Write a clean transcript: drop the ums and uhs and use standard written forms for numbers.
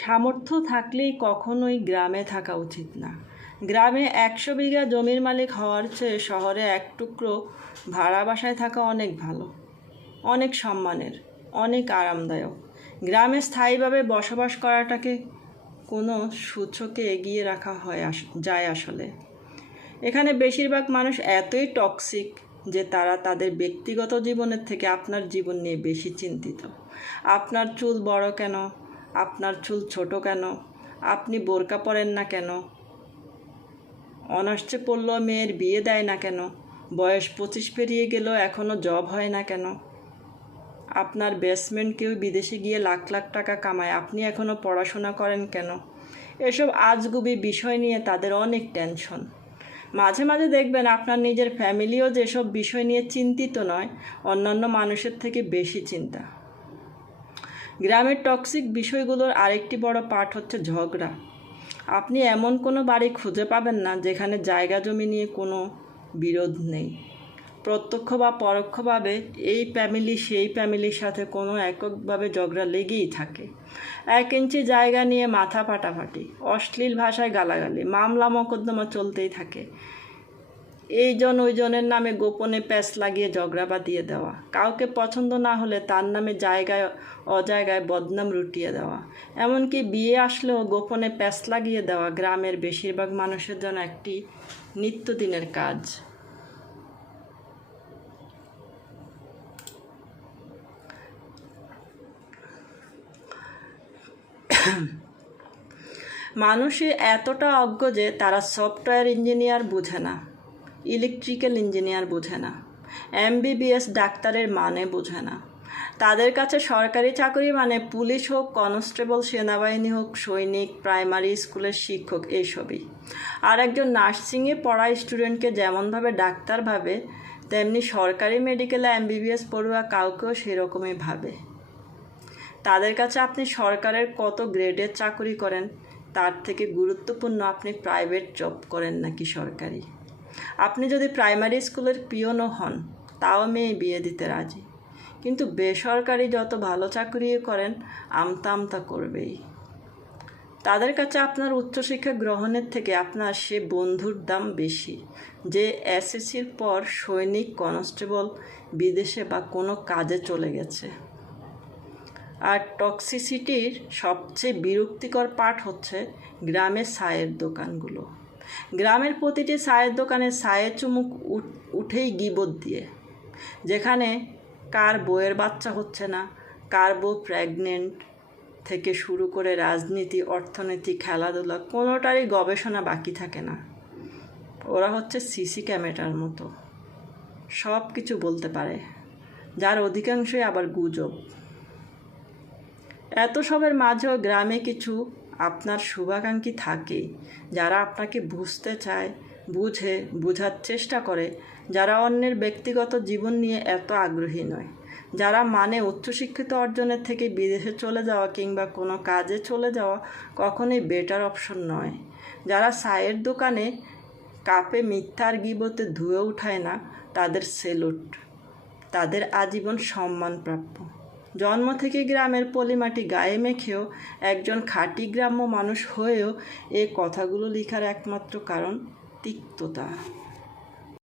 সামর্থ্য থাকলেই কখনোই গ্রামে থাকা উচিত না। গ্রামে 100 বিঘা জমির মালিক হওয়ার চেয়ে শহরে এক টুকরো ভাড়া বাসায় থাকা অনেক ভালো, অনেক সম্মানের, অনেক আরামদায়ক। গ্রামে স্থায়ীভাবে বসবাস করাটাকে কোনো সূচকে এগিয়ে রাখা যায় আসলে। এখানে বেশিরভাগ মানুষ এতই টক্সিক যে তারা তাদের ব্যক্তিগত জীবনের থেকে আপনার জীবন নিয়ে বেশি চিন্তিত। আপনার চুল বড় কেন, আপনার চুল ছোট কেন, আপনি বোরকা পরেন না কেন, অনার্সে পড়লেও মেয়ের বিয়ে দেয় না কেন, বয়স 25 পেরিয়ে গেলেও এখনও জব হয় না কেন, আপনার বেসমেন্ট কেউ বিদেশে গিয়ে লাখ লাখ টাকা কামায়, আপনি এখনও পড়াশোনা করেন কেন, এসব আজগুবি বিষয় নিয়ে তাদের অনেক টেনশন। মাঝে মাঝে দেখবেন আপনার নিজের ফ্যামিলিও যেসব বিষয় নিয়ে চিন্তিত নয়, অন্যান্য মানুষের থেকে বেশি চিন্তা। গ্রামের টক্সিক বিষয়গুলোর আরেকটি বড় পার্ট হচ্ছে ঝগড়া। আপনি এমন কোনো বাড়ি খুঁজে পাবেন না যেখানে জায়গা জমি নিয়ে কোনো বিরোধ নেই। প্রত্যক্ষ বা পরোক্ষভাবে এই ফ্যামিলি সেই ফ্যামিলির সাথে কোনো এককভাবে ঝগড়া লেগেই থাকে। 1 ইঞ্চি জায়গা নিয়ে মাথা ফাটাফাটি, অশ্লীল ভাষায় গালাগালি, মামলা মোকদ্দমা চলতেই থাকে। এইজন ওইজনের নামে গোপনে প্যাঁচ লাগিয়ে ঝগড়া বাঁধিয়ে দেওয়া, কাউকে পছন্দ না হলে তার নামে জায়গায় অজায়গায় বদনাম রটিয়ে দেওয়া, এমনকি বিয়ে আসলেও গোপনে প্যাঁচ লাগিয়ে দেওয়া গ্রামের বেশিরভাগ মানুষের জন্য একটি নিত্যদিনের কাজ। মানুষই এতটা অজ্ঞ যে তারা সফটওয়্যার ইঞ্জিনিয়ার বোঝে না, ইলেকট্রিক্যাল ইঞ্জিনিয়ার বোঝে না, MBBS ডাক্তারের মানে বোঝে না। তাদের কাছে সরকারি চাকরি মানে পুলিশ হোক, কনস্টেবল, সেনাবাহিনী হোক, সৈনিক, প্রাইমারি স্কুলের শিক্ষক, এইসবই। আর একজন নার্সিংয়ে পড়া স্টুডেন্টকে যেমনভাবে ডাক্তার ভাবে, তেমনি সরকারি মেডিকেলে MBBS পড়ুয়া কাউকেও সেরকমই ভাবে। তাদের কাছে আপনি সরকারের কত গ্রেডের চাকরি করেন তার থেকে গুরুত্বপূর্ণ আপনি প্রাইভেট জব করেন নাকি সরকারি। আপনি যদি প্রাইমারি স্কুলের পিয়নও হন তাও মেয়ে বিয়ে দিতে রাজি, কিন্তু বেসরকারি যত ভালো চাকরি করেন আমতা আমতা করবেই। তাদের কাছে আপনার উচ্চশিক্ষা গ্রহণের থেকে আপনার সে বন্ধুর দাম বেশি যে SSCর পর সৈনিক, কনস্টেবল, বিদেশে বা কোনো কাজে চলে গেছে। আর টক্সিসিটির সবচেয়ে বিরক্তিকর পার্ট হচ্ছে গ্রামের চায়ের দোকানগুলো। গ্রামের প্রতিটি চায়ের দোকানে চায়ের চুমুক উঠেই গিবত দিয়ে, যেখানে কার বউয়ের বাচ্চা হচ্ছে না, কার বউ প্রেগনেন্ট থেকে শুরু করে রাজনীতি, অর্থনীতি, খেলাধুলা, কোনোটারই গবেষণা বাকি থাকে না। ওরা হচ্ছে সিসি ক্যামেরার মতো, সব কিছু বলতে পারে, যার অধিকাংশই আবার গুজব। এত সবের মাঝেও গ্রামে কিছু আপনার শুভাকাঙ্ক্ষী থাকে যারা আপনাকে বুঝতে চায়, বোঝার চেষ্টা করে, যারা অন্যের ব্যক্তিগত জীবন নিয়ে এত আগ্রহী নয়, যারা মানে উচ্চশিক্ষিত অর্জনের থেকে বিদেশে চলে যাওয়া কিংবা কোনো কাজে চলে যাওয়া কখনোই বেটার অপশন নয়, যারা চায়ের দোকানে কাপে মিথ্যার গিবতে ধুয়ে উঠায় না, তাদের সেলুট, তাদের আজীবন সম্মানপ্রাপ্য। জন্ম থেকে গ্রামের পলিমাটি গায়ে মেখেও একজন খাঁটি গ্রাম্য মানুষ হয়েও এই কথাগুলো লেখার একমাত্র কারণ তিক্ততা।